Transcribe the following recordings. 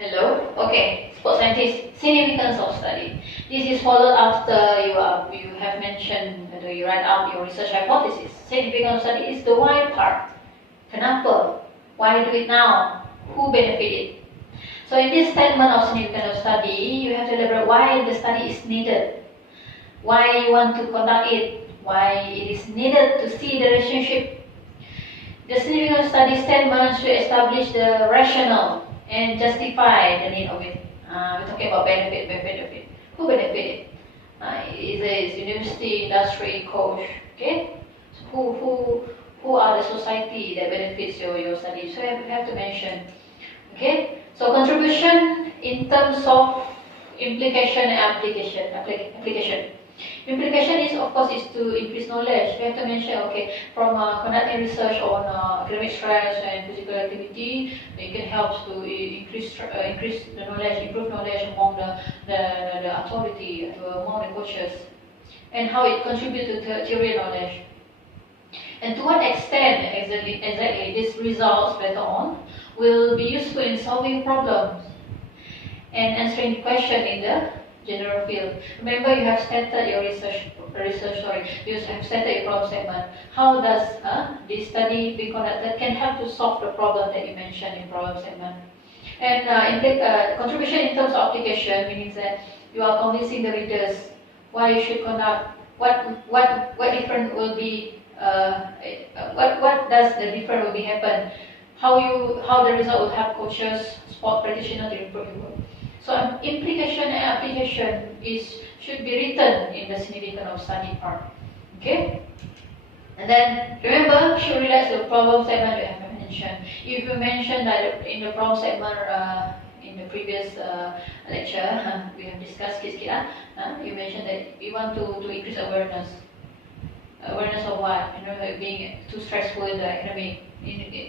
Hello. Okay. Sport scientist, significance of study. This is followed after you have mentioned you write out your research hypothesis. Significance of study is the why part. Kenapa? Why do it now? Who benefited? So in this statement of significance of study, you have to elaborate why the study is needed, why you want to conduct it, why it is needed to see the relationship. The significance of study statement should establish the rationale and justify the need of it. We're talking about benefit. Who benefited? Is university, industry, coach. Okay, so who are the society that benefits your study? So you have to mention. Okay, so contribution in terms of implication and application. Implication is, of course, is to increase knowledge. We have to mention, okay, from conducting research on academic stress and physical activity, it can help to increase the knowledge, improve knowledge among the authority, among the coaches, and how it contributes to the theory knowledge. And to what extent exactly these results later on will be useful in solving problems and answering questions in the general field. Remember, you have stated your you have stated your problem statement. How does this study be conducted can help to solve the problem that you mentioned in problem statement. And contribution in terms of application means that you are convincing the readers why you should conduct, what different will be, what does the different will be happen, how the result will help coaches, sport practitioners to improve your work. So implication and application should be written in the significance of study part. Okay? And then remember, should relate to the problem statement we have mentioned. If you mentioned that in the problem statement in the previous lecture, we have discussed sikit-sikit you mentioned that we want to increase awareness. Awareness of what? Being too stressful in the academic.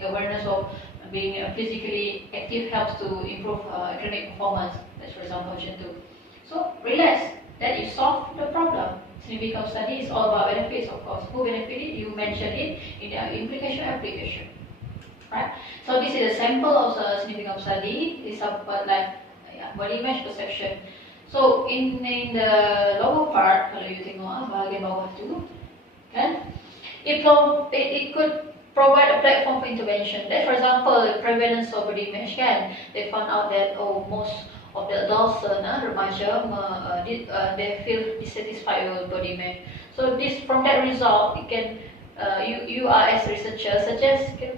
Awareness of being physically active helps to improve academic performance. That's for example option 2. So relax that you solve the problem. Significance of study is all about benefits, of course. Who benefited? You mentioned it in the implication application. Right? So this is a sample of the significance of study. This is about like body image perception. So in the lower part, kalau you tengok bahagian bawah tu, kan? It could provide a platform for intervention. Like for example, the prevalence of body image kan, they found out that most of the adults, remaja, they feel dissatisfied with body image. So from that result, it can you are as a researcher suggest can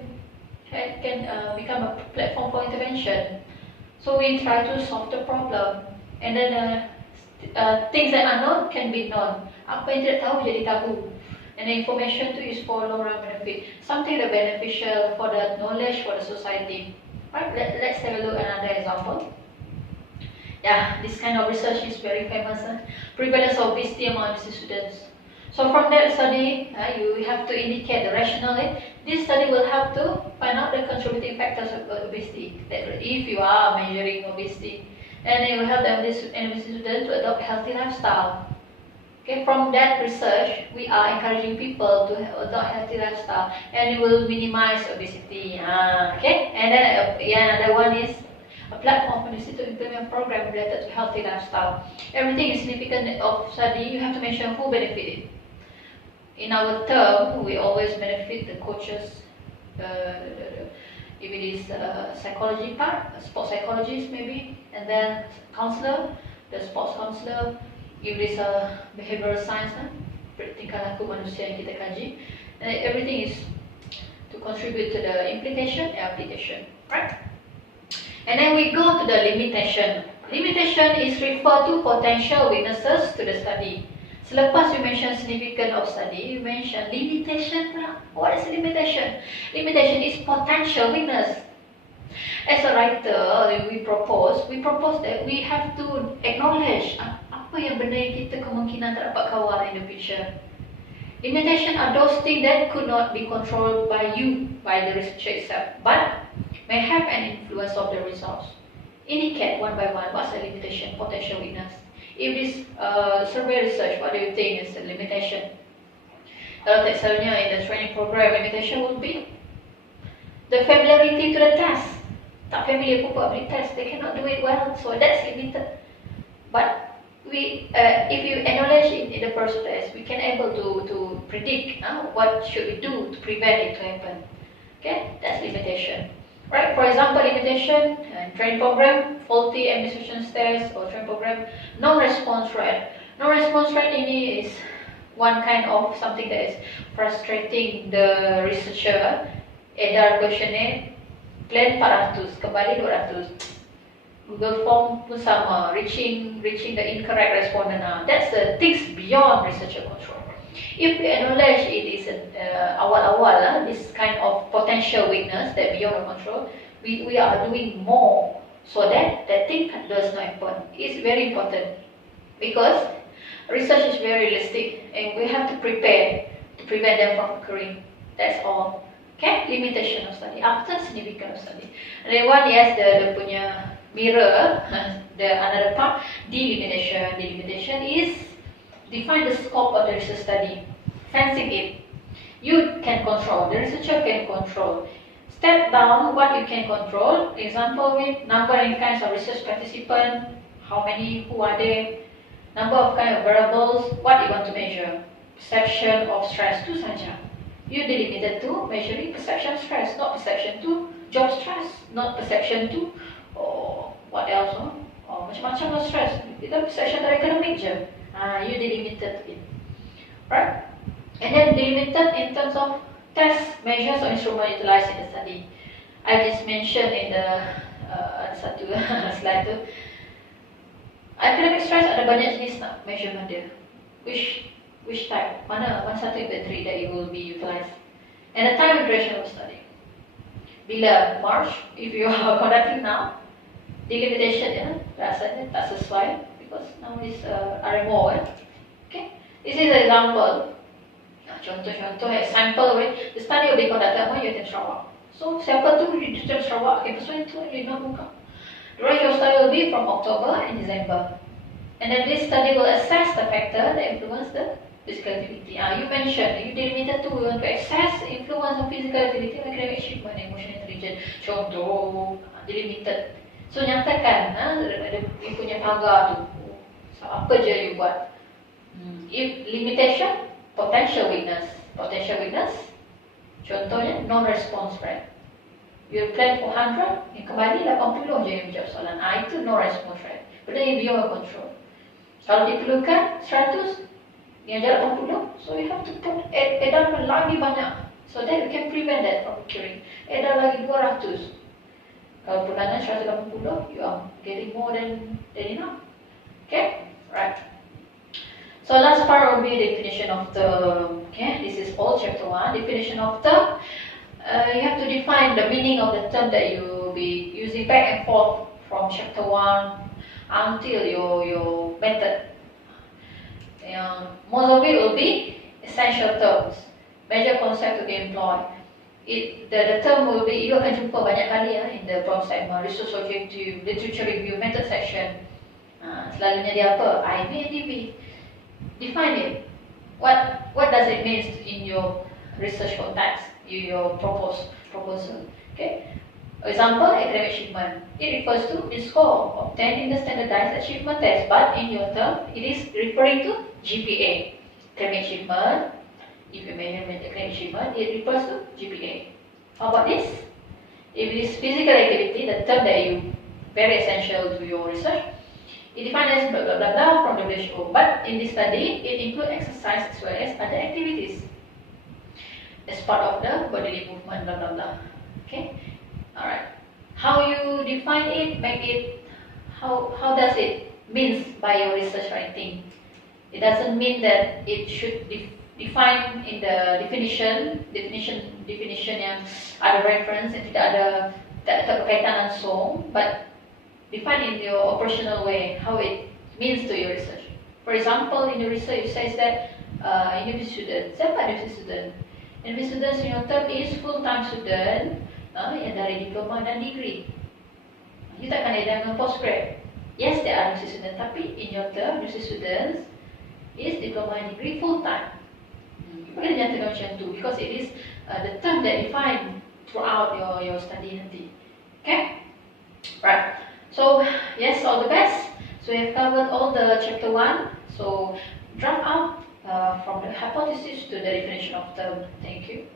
become a platform for intervention. So we try to solve the problem, and then things that are known can be known. Apa yang tidak tahu jadi tahu. And the information too is for long-run benefit. Something that beneficial for the knowledge for the society. Right? Let's take a look at another example. Yeah, this kind of research is very famous. Prevalence of obesity among students. So from that study, you have to indicate the rationale. This study will help to find out the contributing factors of obesity. That if you are measuring obesity, and it will help the students to adopt a healthy lifestyle. Okay, from that research, we are encouraging people to adopt healthy lifestyle, and it will minimize obesity. Okay, and then another one is a platform for the to implement program related to healthy lifestyle. Everything is significant of study. You have to mention who benefited. In our term, we always benefit the coaches, if it is psychology part, sports psychologist maybe, and then counselor, the sports counselor. If it is a behavioral science, tingkah laku manusia yang kita kaji, and everything is to contribute to the implication and application, right? And then we go to the limitation. Limitation is refer to potential weaknesses to the study. Selepas you mention significance of study, you mention limitation. What is limitation? Limitation is potential weakness. As a writer, we propose that we have to acknowledge apa yang benda yang kita kemungkinan tak dapat kawal in the future. Limitation are those things that could not be controlled by you, by the researcher itself, but may have an influence of the results. Indicate one by one what's a limitation, potential weakness. If this survey research, what do you think is a limitation? Kalau misalnya in the training program, limitation would be the familiarity to the task. tak familiar pun public test, they cannot do it well, so that's limited. But if you acknowledge it in the first place, we can able to predict what should we do to prevent it to happen. Okay, that's limitation. Right, for example, limitation, train program, faulty administration test or train program, non-response rate. Non-response rate ini is one kind of something that is frustrating the researcher. Edar questionnaire, plan 400, kembali 200. Google form pun sama, reaching the incorrect respondent. That's the things beyond researcher control. If we acknowledge it is awal-awal, this kind of potential weakness that beyond our control, we are doing more so that that thing does not happen. It's very important because research is very realistic and we have to prepare to prevent them from occurring. That's all. Okay, limitation of study after significance of study. And then one, yes, the punya mirror, the another part, delimitation. Delimitation is define the scope of the research study, fencing it. You can control, the researcher can control. Step down what you can control. Example with number and kinds of research participants, how many, who are there, number of kind of variables, what you want to measure, perception of stress, tu saja. You delimited to measuring perception stress, not perception to job stress, not perception to what else? Macam-macam of stress. Kita perception dari academic je. You delimited it, right? And then delimited in terms of test measures or instrument utilized in the study. I just mentioned in the satu slide tu. Academic stress ada banyak jenis measurement dia. Which type? Mana satu inventory that it will be utilized? And the time and duration of study. Bila March, if you are conducting now, delimitation rasanya tak sesuai because now is RMO. Okay, this is an example. Contoh sample the study will be conducted on Yogyakarta Sarawak. So sample tu di Sarawak, campus lain tu di Nabuka. The range of study will be from October and December. And then this study will assess the factor that influence the physical activity. You mentioned, you delimited to we want to assess the influence of physical activity on academic achievement, emotional intelligence. Contoh, delimited. So nyatakan, dia punya pagar tu, apa je you buat. If limitation, potential weakness. Potential weakness, contohnya non-response rate. You plan for 100, yang kembali 80 je yang menjawab soalan. Itu non-response rate. Benda yang beyond your control. Kalau diperlukan 100, yang jawab 80, so you have to put edarkan lagi banyak so that you can prevent that from occurring. Edar lagi 200. Kalau pulangan 180, you are getting more than enough. Okay, right. So last part will be definition of the. Okay, this is all chapter 1. Definition of the. You have to define the meaning of the term that you will be using back and forth from chapter 1 until your method. Most of it will be essential terms, major concept to be employed. The term will be, you akan jumpa banyak kali in the problem segment, research objective, literature review, method section. Selalunya dia apa? IV and DV. Define it. What does it mean in your research context, your proposal? Okay. Example, academic achievement. It refers to the score obtained in the standardized achievement test, but in your term, it is referring to GPA. Academic achievement, if you measure academic achievement, it refers to GPA. How about this? If it is physical activity, the term that you very essential to your research, it defines as blah blah blah blah from WHO. But in this study, it includes exercise as well as other activities as part of the bodily movement, blah blah blah. Okay. Alright, how you define it, make it, how does it means by your research writing? It doesn't mean that it should define in the definition yang ada reference yang tidak ada berkaitan langsung, but define in your operational way how it means to your research. For example, in the research it says that university student, siapa university student? University students in your term is full-time student. Yang dari diploma dan degree. You takkan ada dengan postgrad. Yes, there are university students, tapi in your term, university students is diploma and degree full time. You boleh nyatakan macam tu because it is the term that define throughout your study nanti. Okay, Yes, all the best. So we have covered all the chapter 1. So draft out from the hypothesis to the definition of term. Thank you.